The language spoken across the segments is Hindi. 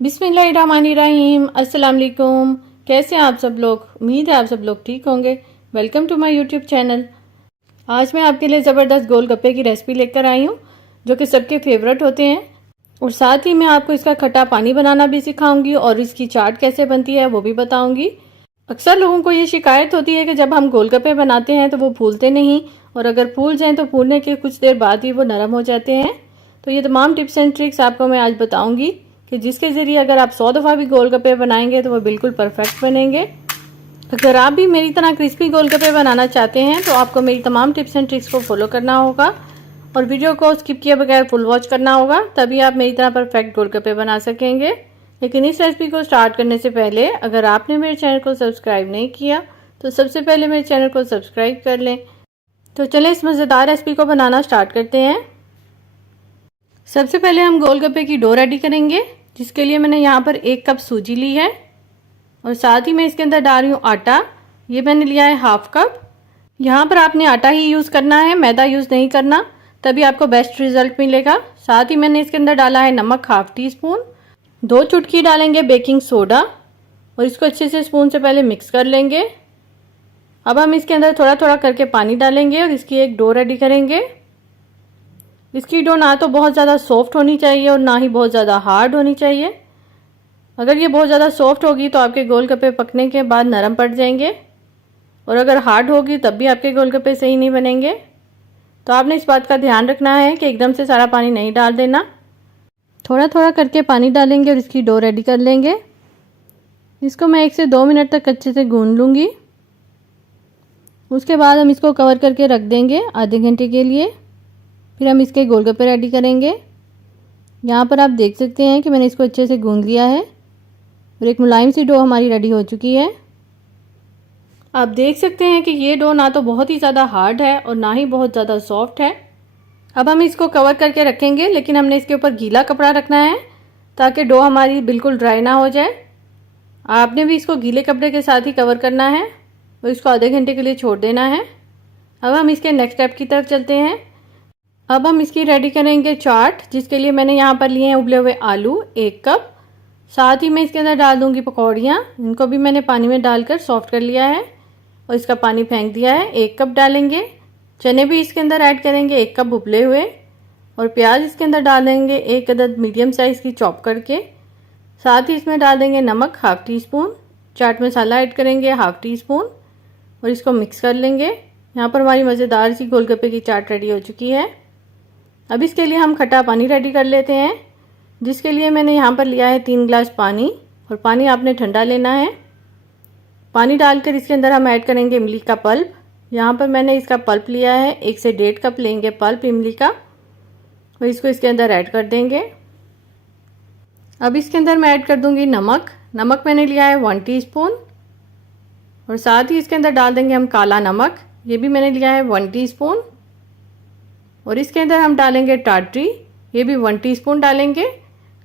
बिस्मिल्लाहिर्रहमानिर्रहीम। अस्सलाम वालेकुम। कैसे हैं आप सब लोग? उम्मीद है आप सब लोग ठीक होंगे। Welcome to my YouTube channel. आज मैं आपके लिए ज़बरदस्त गोलगप्पे की रेसिपी लेकर आई हूँ जो कि सबके फेवरेट होते हैं, और साथ ही मैं आपको इसका खट्टा पानी बनाना भी सिखाऊंगी और इसकी चाट कैसे बनती है वो भी बताऊंगी। अक्सर लोगों को ये शिकायत होती है कि जब हम गोलगप्पे बनाते हैं तो वो फूलते नहीं, और अगर फूल जाएं तो फूलने के कुछ देर बाद ही वो नरम हो जाते हैं। तो ये तमाम टिप्स एंड ट्रिक्स आपको मैं आज बताऊंगी कि जिसके ज़रिए अगर आप 100 दफ़ा भी गोलगप्पे बनाएंगे तो वो बिल्कुल परफेक्ट बनेंगे। अगर आप भी मेरी तरह क्रिस्पी गोलगप्पे बनाना चाहते हैं तो आपको मेरी तमाम टिप्स एंड ट्रिक्स को फॉलो करना होगा और वीडियो को स्किप किए बगैर फुल वॉच करना होगा, तभी आप मेरी तरह परफेक्ट गोलगप्पे बना सकेंगे। लेकिन इस रेसिपी को स्टार्ट करने से पहले अगर आपने मेरे चैनल को सब्सक्राइब नहीं किया तो सबसे पहले मेरे चैनल को सब्सक्राइब कर लें। तो चलें इस मज़ेदार रेसिपी को बनाना स्टार्ट करते हैं। सबसे पहले हम गोलगप्पे की डो रेडी करेंगे, जिसके लिए मैंने यहाँ पर 1 कप सूजी ली है और साथ ही मैं इसके अंदर डाल रही हूँ आटा। ये मैंने लिया है 1/2 कप। यहाँ पर आपने आटा ही यूज़ करना है, मैदा यूज़ नहीं करना, तभी आपको बेस्ट रिजल्ट मिलेगा। साथ ही मैंने इसके अंदर डाला है नमक 1/2 टीस्पून, 2 चुटकी डालेंगे बेकिंग सोडा और इसको अच्छे से स्पून से पहले मिक्स कर लेंगे। अब हम इसके अंदर थोड़ा थोड़ा करके पानी डालेंगे और इसकी एक डो रेडी करेंगे। इसकी डो ना तो बहुत ज़्यादा सॉफ्ट होनी चाहिए और ना ही बहुत ज़्यादा हार्ड होनी चाहिए। अगर ये बहुत ज़्यादा सॉफ्ट होगी तो आपके गोलगप्पे पकने के बाद नरम पड़ जाएंगे, और अगर हार्ड होगी तब भी आपके गोलगप्पे सही नहीं बनेंगे। तो आपने इस बात का ध्यान रखना है कि एकदम से सारा पानी नहीं डाल देना, थोड़ा थोड़ा करके पानी डालेंगे और इसकी डो रेडी कर लेंगे। इसको मैं 1 से 2 मिनट तक अच्छे से गूंद लूँगी। उसके बाद हम इसको कवर करके रख देंगे आधे घंटे के लिए। फिर हम इसके गोलगप्पे रेडी करेंगे। यहाँ पर आप देख सकते हैं कि मैंने इसको अच्छे से गूंद लिया है और एक मुलायम सी डो हमारी रेडी हो चुकी है। आप देख सकते हैं कि ये डो ना तो बहुत ही ज़्यादा हार्ड है और ना ही बहुत ज़्यादा सॉफ्ट है। अब हम इसको कवर करके रखेंगे, लेकिन हमने इसके ऊपर गीला कपड़ा रखना है ताकि डो हमारी बिल्कुल ड्राई ना हो जाए। आपने भी इसको गीले कपड़े के साथ ही कवर करना है और इसको आधे घंटे के लिए छोड़ देना है। अब हम इसके नेक्स्ट स्टेप की तरफ चलते हैं। अब हम इसकी रेडी करेंगे चाट, जिसके लिए मैंने यहाँ पर लिए हैं उबले हुए आलू 1 कप। साथ ही मैं इसके अंदर डाल दूँगी पकौड़ियाँ, इनको भी मैंने पानी में डालकर सॉफ्ट कर लिया है और इसका पानी फेंक दिया है। 1 कप डालेंगे। चने भी इसके अंदर ऐड करेंगे 1 कप उबले हुए, और प्याज इसके अंदर डालेंगे 1 अदद मीडियम साइज़ की चॉप करके। साथ ही इसमें डाल देंगे नमक 1/2 टीस्पून, चाट मसाला ऐड करेंगे 1/2 टीस्पून और इसको मिक्स कर लेंगे। यहाँ पर हमारी मज़ेदार सी गोलगप्पे की चाट रेडी हो चुकी है। अब इसके लिए हम खट्टा पानी रेडी कर लेते हैं, जिसके लिए मैंने यहाँ पर लिया है 3 गिलास पानी, और पानी आपने ठंडा लेना है। पानी डालकर इसके अंदर हम ऐड करेंगे इमली का पल्प। यहाँ पर मैंने इसका पल्प लिया है, 1 से 1.5 कप लेंगे पल्प इमली का, और इसको इसके अंदर ऐड कर देंगे। अब इसके अंदर मैं ऐड कर दूँगी नमक। नमक मैंने लिया है 1 टीस्पून, और साथ ही इसके अंदर डाल देंगे हम काला नमक, ये भी मैंने लिया है 1 टीस्पून। और इसके अंदर हम डालेंगे टाटरी, ये भी 1 टीस्पून डालेंगे।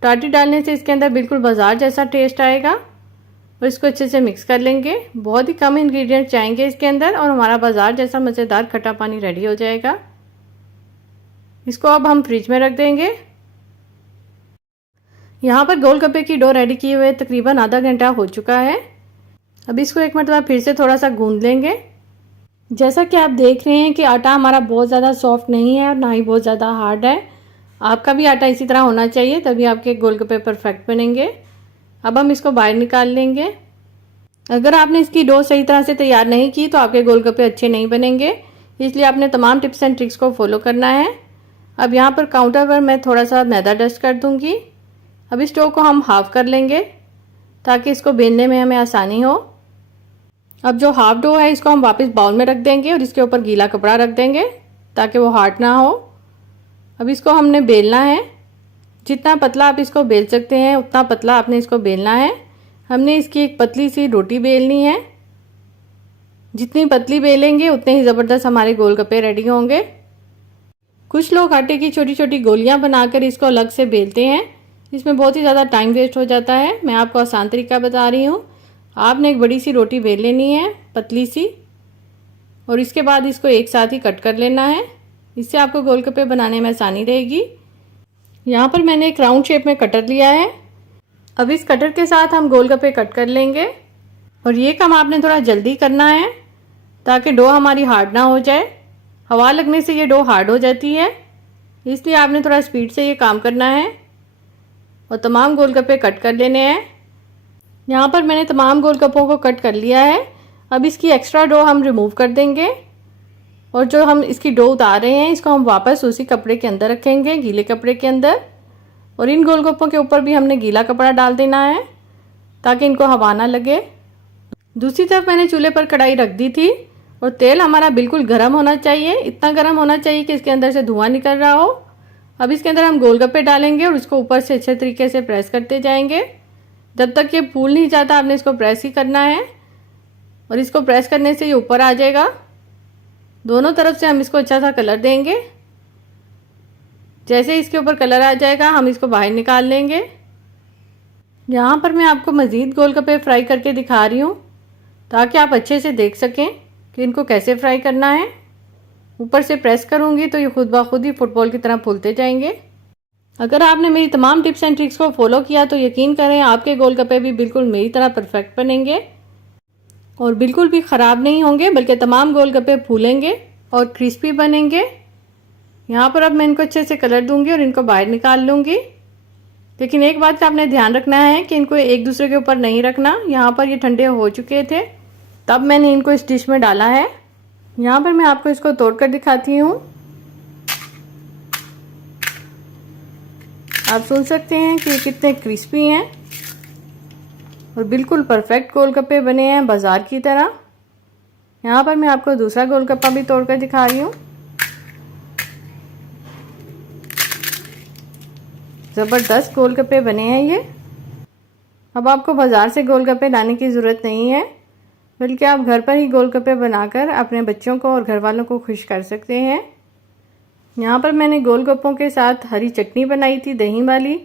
टाटरी डालने से इसके अंदर बिल्कुल बाजार जैसा टेस्ट आएगा, और इसको अच्छे से मिक्स कर लेंगे। बहुत ही कम इंग्रेडिएंट्स जाएंगे इसके अंदर और हमारा बाजार जैसा मज़ेदार खट्टा पानी रेडी हो जाएगा। इसको अब हम फ्रिज में रख देंगे। यहाँ पर गोलगप्पे की डो रेडी किए हुए तकरीबन आधा घंटा हो चुका है। अब इसको एक मरतबा फिर से थोड़ा सा गूंद लेंगे। जैसा कि आप देख रहे हैं कि आटा हमारा बहुत ज़्यादा सॉफ्ट नहीं है और ना ही बहुत ज़्यादा हार्ड है। आपका भी आटा इसी तरह होना चाहिए, तभी आपके गोलगप्पे परफेक्ट बनेंगे। अब हम इसको बाहर निकाल लेंगे। अगर आपने इसकी डो सही तरह से तैयार नहीं की तो आपके गोलगप्पे अच्छे नहीं बनेंगे, इसलिए आपने तमाम टिप्स एंड ट्रिक्स को फॉलो करना है। अब यहाँ पर काउंटर पर मैं थोड़ा सा मैदा डस्ट कर दूँगी। अब इस डो को हम हाफ कर लेंगे ताकि इसको बेलने में हमें आसानी हो। अब जो हाफ डो है इसको हम वापस बाउल में रख देंगे और इसके ऊपर गीला कपड़ा रख देंगे ताकि वो हार्ड ना हो। अब इसको हमने बेलना है। जितना पतला आप इसको बेल सकते हैं उतना पतला आपने इसको बेलना है। हमने इसकी एक पतली सी रोटी बेलनी है। जितनी पतली बेलेंगे उतने ही ज़बरदस्त हमारे गोलगप्पे रेडी होंगे। कुछ लोग आटे की छोटी छोटी गोलियां बनाकर इसको अलग से बेलते हैं, इसमें बहुत ही ज़्यादा टाइम वेस्ट हो जाता है। मैं आपको आसान तरीका बता रही हूँ। आपने एक बड़ी सी रोटी बेल लेनी है, पतली सी, और इसके बाद इसको एक साथ ही कट कर लेना है। इससे आपको गोलगप्पे बनाने में आसानी रहेगी। यहाँ पर मैंने एक राउंड शेप में कटर लिया है। अब इस कटर के साथ हम गोलगप्पे कट कर लेंगे और ये काम आपने थोड़ा जल्दी करना है ताकि डो हमारी हार्ड ना हो जाए। हवा लगने से ये डो हार्ड हो जाती है, इसलिए आपने थोड़ा स्पीड से ये काम करना है और तमाम गोलगप्पे कट कर लेने हैं। यहाँ पर मैंने तमाम गोलगप्पों को कट कर लिया है। अब इसकी एक्स्ट्रा डो हम रिमूव कर देंगे और जो हम इसकी डो उतार रहे हैं इसको हम वापस उसी कपड़े के अंदर रखेंगे, गीले कपड़े के अंदर। और इन गोलगप्पों के ऊपर भी हमने गीला कपड़ा डाल देना है ताकि इनको हवा ना लगे। दूसरी तरफ मैंने चूल्हे पर कढ़ाई रख दी थी और तेल हमारा बिल्कुल गर्म होना चाहिए, इतना गर्म होना चाहिए कि इसके अंदर से धुआं निकल रहा हो। अब इसके अंदर हम गोलगप्पे डालेंगे और इसको ऊपर से अच्छे तरीके से प्रेस करते जाएंगे। जब तक ये फूल नहीं जाता आपने इसको प्रेस ही करना है और इसको प्रेस करने से ये ऊपर आ जाएगा। दोनों तरफ से हम इसको अच्छा सा कलर देंगे। जैसे इसके ऊपर कलर आ जाएगा हम इसको बाहर निकाल लेंगे। यहाँ पर मैं आपको मज़ीद गोलगप्पे फ्राई करके दिखा रही हूँ ताकि आप अच्छे से देख सकें कि इनको कैसे फ्राई करना है। ऊपर से प्रेस करूँगी तो ये खुद ब खुद ही फुटबॉल की तरह फूलते जाएंगे। अगर आपने मेरी तमाम टिप्स एंड ट्रिक्स को फॉलो किया तो यकीन करें आपके गोलगप्पे भी बिल्कुल मेरी तरह परफेक्ट बनेंगे और बिल्कुल भी ख़राब नहीं होंगे, बल्कि तमाम गोलगप्पे फूलेंगे और क्रिस्पी बनेंगे। यहाँ पर अब मैं इनको अच्छे से कलर दूंगी और इनको बाहर निकाल लूँगी। लेकिन एक बात का आपने ध्यान रखना है कि इनको एक दूसरे के ऊपर नहीं रखना। यहाँ पर ये ठंडे हो चुके थे तब मैंने इनको इस डिश में डाला है। यहाँ पर मैं आपको इसको तोड़कर दिखाती हूँ। आप सुन सकते हैं कि कितने क्रिस्पी हैं और बिल्कुल परफेक्ट गोलगप्पे बने हैं बाजार की तरह। यहाँ पर मैं आपको दूसरा गोलगप्पा भी तोड़कर दिखा रही हूँ। ज़बरदस्त गोलगप्पे बने हैं ये। अब आपको बाज़ार से गोलगप्पे लाने की ज़रूरत नहीं है, बल्कि आप घर पर ही गोलगप्पे बनाकर अपने बच्चों को और घर वालों को खुश कर सकते हैं। यहाँ पर मैंने गोलगप्पों के साथ हरी चटनी बनाई थी दही वाली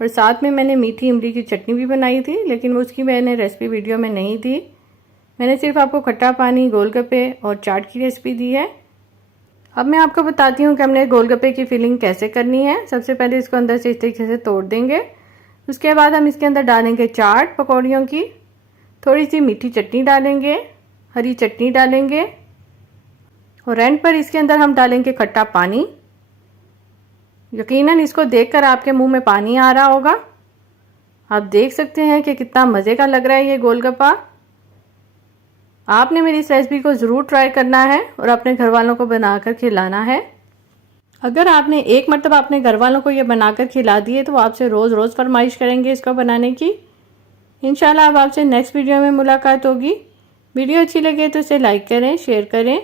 और साथ में मैंने मीठी इमली की चटनी भी बनाई थी, लेकिन वो उसकी मैंने रेसिपी वीडियो में नहीं दी। मैंने सिर्फ आपको खट्टा पानी, गोलगप्पे और चाट की रेसिपी दी है। अब मैं आपको बताती हूँ कि हमने गोलगप्पे की फिलिंग कैसे करनी है। सबसे पहले इसको अंदर से इस तरीके से तोड़ देंगे। उसके बाद हम इसके अंदर डालेंगे चाट पकौड़ियों की, थोड़ी सी मीठी चटनी डालेंगे, हरी चटनी डालेंगे और एंड पर इसके अंदर हम डालेंगे खट्टा पानी। यकीनन इसको देखकर आपके मुंह में पानी आ रहा होगा। आप देख सकते हैं कि कितना मज़े का लग रहा है ये गोलगप्पा। आपने मेरी इस रेसिपी को ज़रूर ट्राई करना है और अपने घर वालों को बनाकर खिलाना है। अगर आपने एक मरतबा अपने घर वालों को ये बनाकर खिला दिए तो आपसे रोज़ रोज़ फरमाइश करेंगे इसको बनाने की। इंशाल्लाह अब आपसे नेक्स्ट वीडियो में मुलाकात होगी। वीडियो अच्छी लगे तो इसे लाइक करें, शेयर करें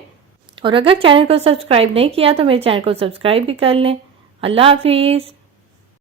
और अगर चैनल को सब्सक्राइब नहीं किया तो मेरे चैनल को सब्सक्राइब भी कर लें। अल्लाह हाफिज़।